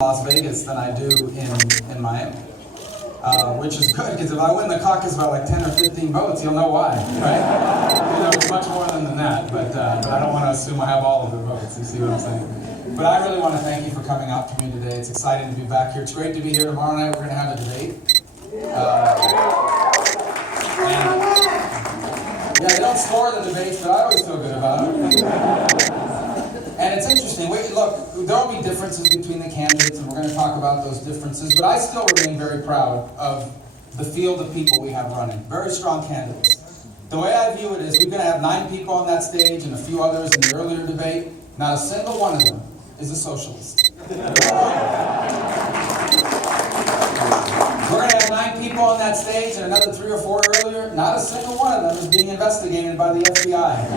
Las Vegas than I do in Miami, which is good, because if I win the caucus by like 10 or 15 votes, you'll know why, right? You know, it's much more than that, but I don't want to assume I have all of the votes, you see what I'm saying? But I really want to thank you for coming out to me today. It's exciting to be back here. It's great to be here. Tomorrow night we're going to have a debate. Yeah, they don't score the debates, but I always feel good about it. And it's interesting. Look, there will be differences between the candidates, and we're going to talk about those differences, but I still remain very proud of the field of people we have running. Very strong candidates. The way I view it is we're going to have 9 people on that stage and a few others in the earlier debate. Not a single one of them is a socialist. We're going to have 9 people on that stage and another 3 or 4 earlier. Not a single one of them is being investigated by the FBI.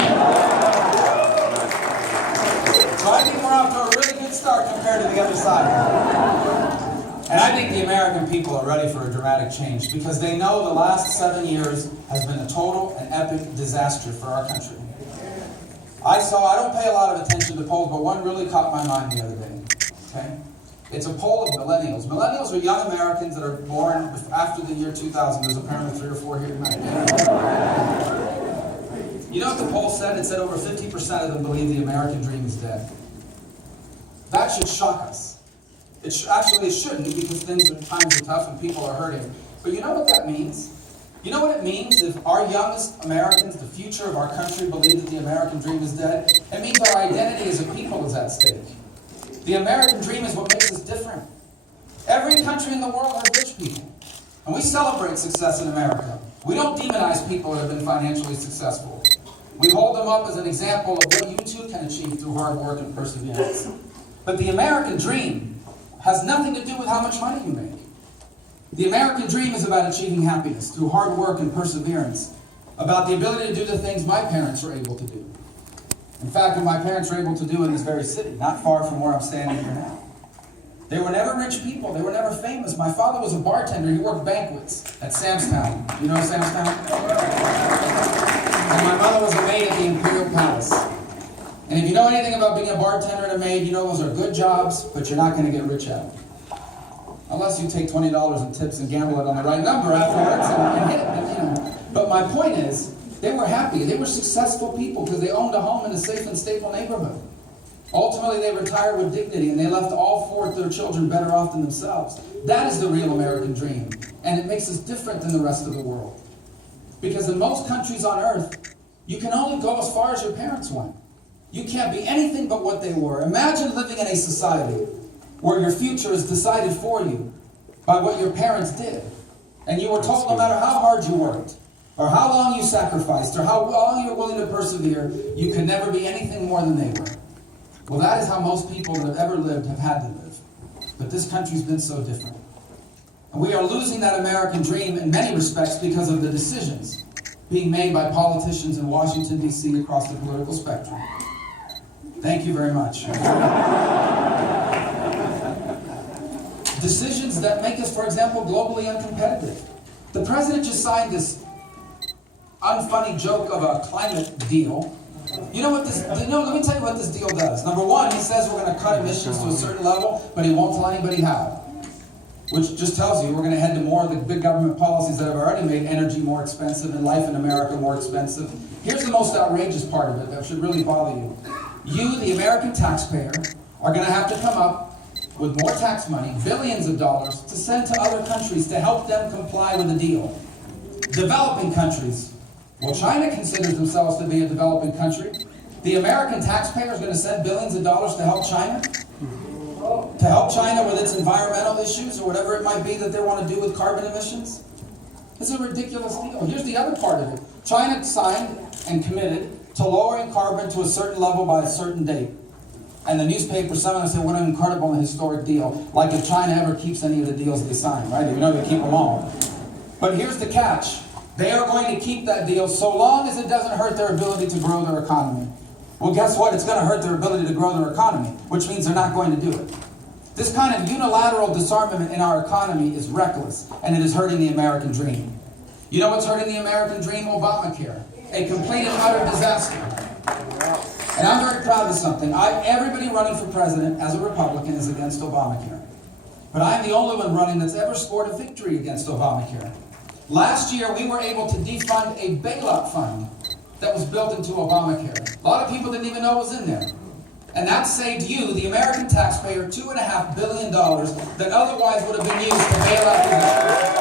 So I think we're off to a really good start compared to the other side. And I think the American people are ready for a dramatic change because they know the last 7 years has been a total and epic disaster for our country. I don't pay a lot of attention to polls, but one really caught my mind the other day. Okay? It's a poll of millennials. Millennials are young Americans that are born after the year 2000. There's apparently 3 or 4 here tonight. You know what the poll said? It said over 50% of them believe the American dream is dead. That should shock us. Actually, it shouldn't, because times are tough and people are hurting. But you know what that means? You know what it means if our youngest Americans, the future of our country, believe that the American dream is dead? It means our identity as a people is at stake. The American dream is what makes us different. Every country in the world has rich people. And we celebrate success in America. We don't demonize people that have been financially successful. We hold them up as an example of what you too can achieve through hard work and perseverance. But the American dream has nothing to do with how much money you make. The American dream is about achieving happiness through hard work and perseverance, about the ability to do the things my parents were able to do. In fact, what my parents were able to do in this very city, not far from where I'm standing here now. They were never rich people. They were never famous. My father was a bartender. He worked banquets at Sam's Town. You know Sam's Town? And my mother was a maid at the Imperial Palace. And if you know anything about being a bartender and a maid, you know those are good jobs, but you're not going to get rich at them. Unless you take $20 in tips and gamble it on the right number afterwards and hit it. But my point is, they were happy. They were successful people because they owned a home in a safe and stable neighborhood. Ultimately, they retired with dignity, and they left all 4 of their children better off than themselves. That is the real American dream, and it makes us different than the rest of the world. Because in most countries on earth, you can only go as far as your parents went. You can't be anything but what they were. Imagine living in a society where your future is decided for you by what your parents did. And you were told no matter how hard you worked, or how long you sacrificed, or how long you were willing to persevere, you could never be anything more than they were. Well, that is how most people that have ever lived have had to live. But this country's been so different. And we are losing that American dream in many respects because of the decisions being made by politicians in Washington, D.C. across the political spectrum. Thank you very much. Decisions that make us, for example, globally uncompetitive. The president just signed this unfunny joke of a climate deal. Let me tell you what this deal does. Number one, he says we're going to cut emissions to a certain level, but he won't tell anybody how. Which just tells you we're going to head to more of the big government policies that have already made energy more expensive and life in America more expensive. Here's the most outrageous part of it that should really bother you. You, the American taxpayer, are going to have to come up with more tax money, billions of dollars, to send to other countries to help them comply with the deal. Developing countries. Well, China considers themselves to be a developing country. The American taxpayer is going to send billions of dollars to help China? To help China with its environmental issues or whatever it might be that they want to do with carbon emissions? It's a ridiculous deal. Here's the other part of it. China signed and committed to lowering carbon to a certain level by a certain date. And the newspaper, some of them say, what an incredible and historic deal. Like if China ever keeps any of the deals they sign, right? You know they keep them all. But here's the catch. They are going to keep that deal so long as it doesn't hurt their ability to grow their economy. Well, guess what? It's going to hurt their ability to grow their economy, which means they're not going to do it. This kind of unilateral disarmament in our economy is reckless, and it is hurting the American dream. You know what's hurting the American dream? Obamacare. A complete and utter disaster. And I'm very proud of something. Everybody running for president as a Republican is against Obamacare. But I'm the only one running that's ever scored a victory against Obamacare. Last year, we were able to defund a bailout fund that was built into Obamacare. A lot of people didn't even know it was in there. And that saved you, the American taxpayer, $2.5 billion that otherwise would have been used to bail out the insurance.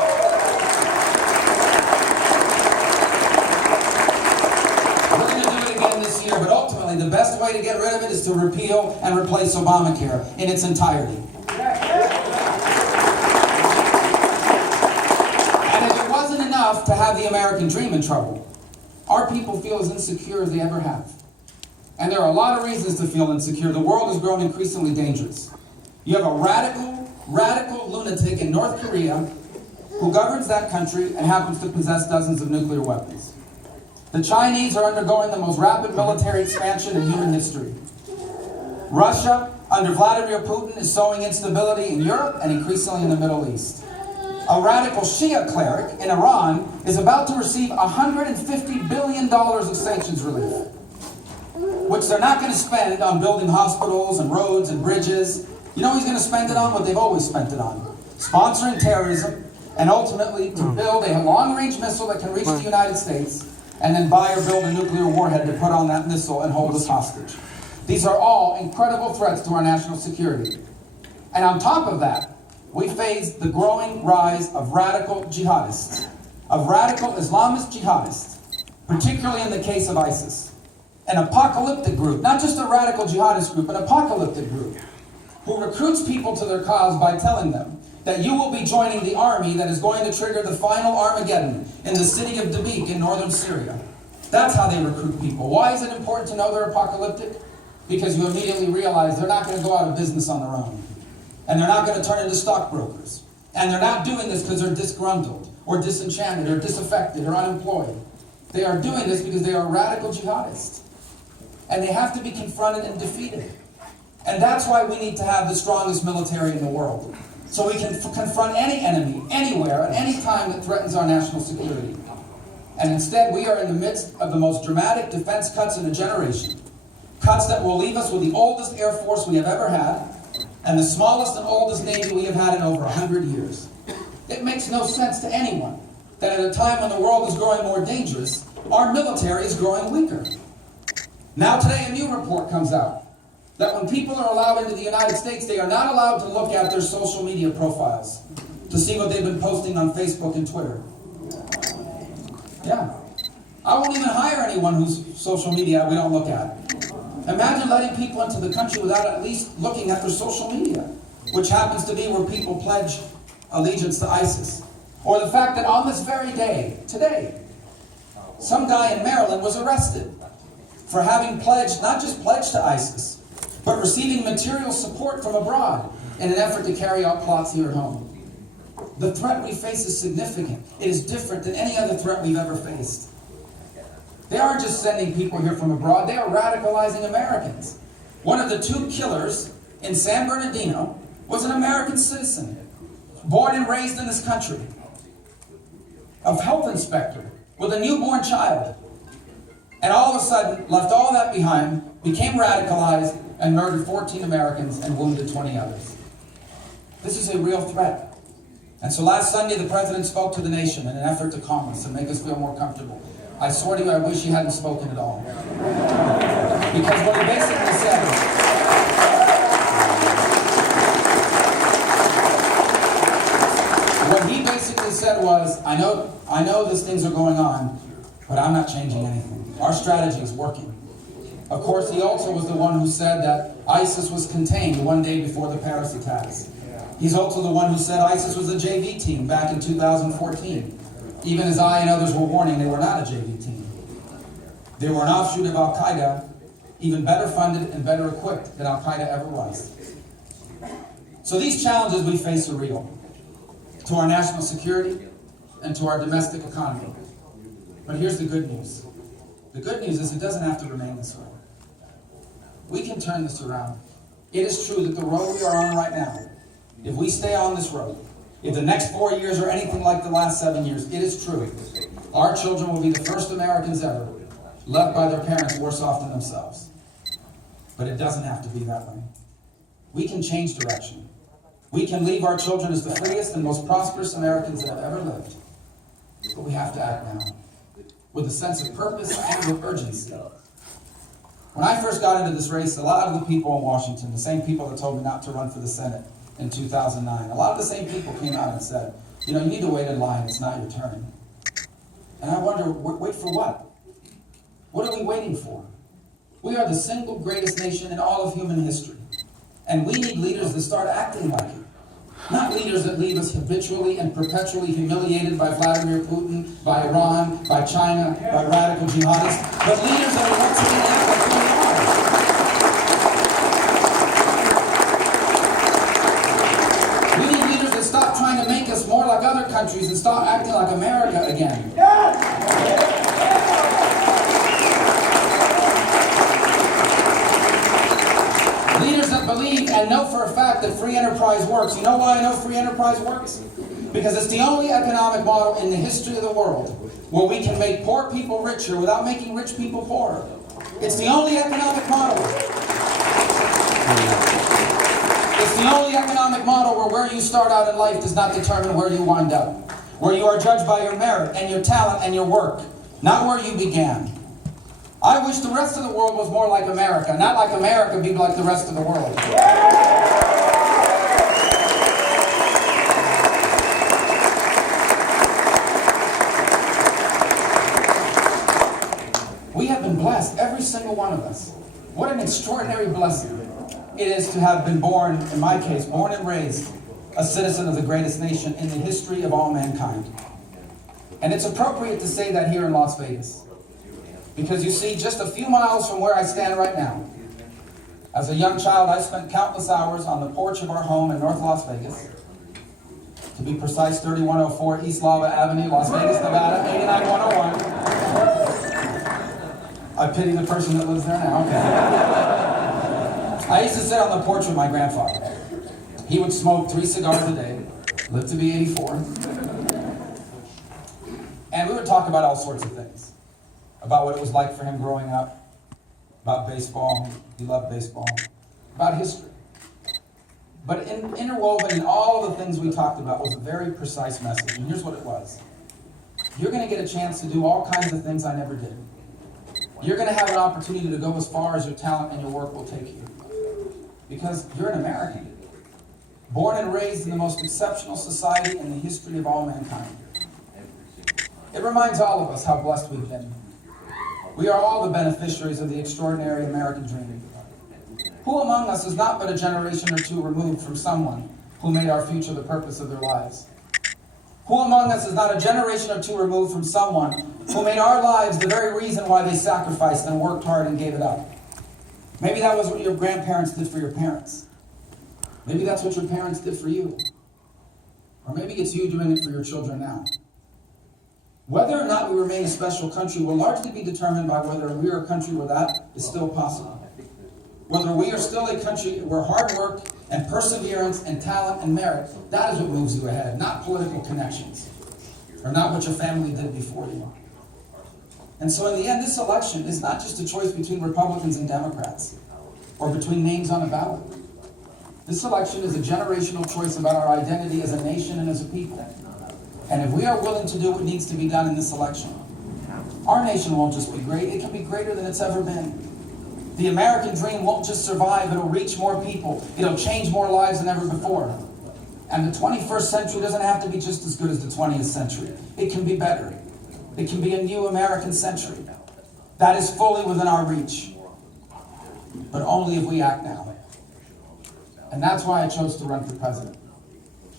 We're going to do it again this year, but ultimately the best way to get rid of it is to repeal and replace Obamacare in its entirety. And if it wasn't enough to have the American dream in trouble, our people feel as insecure as they ever have. And there are a lot of reasons to feel insecure. The world has grown increasingly dangerous. You have a radical lunatic in North Korea who governs that country and happens to possess dozens of nuclear weapons. The Chinese are undergoing the most rapid military expansion in human history. Russia, under Vladimir Putin, is sowing instability in Europe and increasingly in the Middle East. A radical Shia cleric in Iran is about to receive $150 billion of sanctions relief, which they're not going to spend on building hospitals and roads and bridges. You know what he's going to spend it on? What they've always spent it on. Sponsoring terrorism, and ultimately to build a long-range missile that can reach the United States, and then buy or build a nuclear warhead to put on that missile and hold us hostage. These are all incredible threats to our national security. And on top of that, we face the growing rise of radical jihadists, of radical Islamist jihadists, particularly in the case of ISIS. An apocalyptic group, not just a radical jihadist group, an apocalyptic group, who recruits people to their cause by telling them that you will be joining the army that is going to trigger the final Armageddon in the city of Dabiq in northern Syria. That's how they recruit people. Why is it important to know they're apocalyptic? Because you immediately realize they're not going to go out of business on their own. And they're not going to turn into stockbrokers. And they're not doing this because they're disgruntled, or disenchanted, or disaffected, or unemployed. They are doing this because they are radical jihadists. And they have to be confronted and defeated. And that's why we need to have the strongest military in the world. So we can confront any enemy, anywhere, at any time that threatens our national security. And instead, we are in the midst of the most dramatic defense cuts in a generation. Cuts that will leave us with the oldest Air Force we have ever had, and the smallest and oldest Navy we have had in over 100 years. It makes no sense to anyone that at a time when the world is growing more dangerous, our military is growing weaker. Now today, a new report comes out that when people are allowed into the United States, they are not allowed to look at their social media profiles to see what they've been posting on Facebook and Twitter. Yeah. I won't even hire anyone whose social media we don't look at. Imagine letting people into the country without at least looking at their social media, which happens to be where people pledge allegiance to ISIS. Or the fact that on this very day, today, some guy in Maryland was arrested for having pledged, not just pledged to ISIS, but receiving material support from abroad in an effort to carry out plots here at home. The threat we face is significant. It is different than any other threat we've ever faced. They aren't just sending people here from abroad, they are radicalizing Americans. One of the two killers in San Bernardino was an American citizen, born and raised in this country, a health inspector with a newborn child, and all of a sudden left all that behind, became radicalized, and murdered 14 Americans and wounded 20 others. This is a real threat. And so last Sunday, the president spoke to the nation in an effort to calm us and make us feel more comfortable. I swear to you, I wish he hadn't spoken at all. Because what he basically said, was, I know these things are going on, but I'm not changing anything. Our strategy is working. Of course, he also was the one who said that ISIS was contained one day before the Paris attacks. He's also the one who said ISIS was a JV team back in 2014. Even as I and others were warning, they were not a JV team. They were an offshoot of Al-Qaeda, even better funded and better equipped than Al-Qaeda ever was. So these challenges we face are real, to our national security and to our domestic economy. But here's the good news. The good news is it doesn't have to remain this way. We can turn this around. It is true that the road we are on right now, if we stay on this road, if the next 4 years are anything like the last 7 years, it is true. Our children will be the first Americans ever left by their parents worse off than themselves. But it doesn't have to be that way. We can change direction. We can leave our children as the freest and most prosperous Americans that have ever lived. But we have to act now, with a sense of purpose and with urgency. When I first got into this race, a lot of the people in Washington, the same people that told me not to run for the Senate in 2009, a lot of the same people came out and said, you know, you need to wait in line, it's not your turn. And I wonder, wait for what? What are we waiting for? We are the single greatest nation in all of human history. And we need leaders that start acting like it. Not leaders that leave us habitually and perpetually humiliated by Vladimir Putin, by Iran, by China, by radical jihadists, but leaders that are once again act like who they are. We need leaders that stop trying to make us more like other countries and stop acting like America again. Leaders that believe and know for a fact that free enterprise works. You know why I know free enterprise works? Because it's the only economic model in the history of the world where we can make poor people richer without making rich people poorer. It's the only economic model. It's the only economic model where you start out in life does not determine where you wind up. Where you are judged by your merit and your talent and your work, not where you began. I wish the rest of the world was more like America, not like America be like the rest of the world. We have been blessed, every single one of us. What an extraordinary blessing it is to have been born, in my case, born and raised a citizen of the greatest nation in the history of all mankind. And it's appropriate to say that here in Las Vegas. Because you see, just a few miles from where I stand right now, as a young child, I spent countless hours on the porch of our home in North Las Vegas. To be precise, 3104 East Lava Avenue, Las Vegas, Nevada, 89101. I pity the person that lives there now. I used to sit on the porch with my grandfather. He would smoke 3 cigars a day, lived to be 84. And we would talk about all sorts of things. About what it was like for him growing up, about baseball, he loved baseball, about history. But interwoven in all of the things we talked about was a very precise message, and here's what it was. You're going to get a chance to do all kinds of things I never did. You're going to have an opportunity to go as far as your talent and your work will take you. Because you're an American, born and raised in the most exceptional society in the history of all mankind. It reminds all of us how blessed we've been. We are all the beneficiaries of the extraordinary American dream. Who among us is not but a generation or two removed from someone who made our future the purpose of their lives? Who among us is not a generation or two removed from someone who made our lives the very reason why they sacrificed and worked hard and gave it up? Maybe that was what your grandparents did for your parents. Maybe that's what your parents did for you. Or maybe it's you doing it for your children now. Whether or not we remain a special country will largely be determined by whether we are a country where that is still possible. Whether we are still a country where hard work and perseverance and talent and merit, that is what moves you ahead, not political connections, or not what your family did before you. And so in the end, this election is not just a choice between Republicans and Democrats, or between names on a ballot. This election is a generational choice about our identity as a nation and as a people. And if we are willing to do what needs to be done in this election, our nation won't just be great, it can be greater than it's ever been. The American dream won't just survive, it'll reach more people. It'll change more lives than ever before. And the 21st century doesn't have to be just as good as the 20th century. It can be better. It can be a new American century. That is fully within our reach. But only if we act now. And that's why I chose to run for president.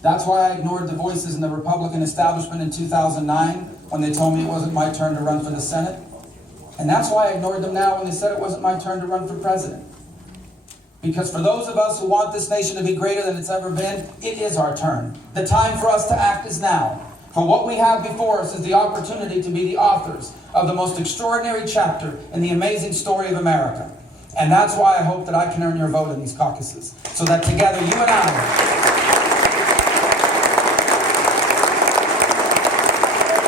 That's why I ignored the voices in the Republican establishment in 2009 when they told me it wasn't my turn to run for the Senate. And that's why I ignored them now when they said it wasn't my turn to run for president. Because for those of us who want this nation to be greater than it's ever been, it is our turn. The time for us to act is now. For what we have before us is the opportunity to be the authors of the most extraordinary chapter in the amazing story of America. And that's why I hope that I can earn your vote in these caucuses, so that together you and I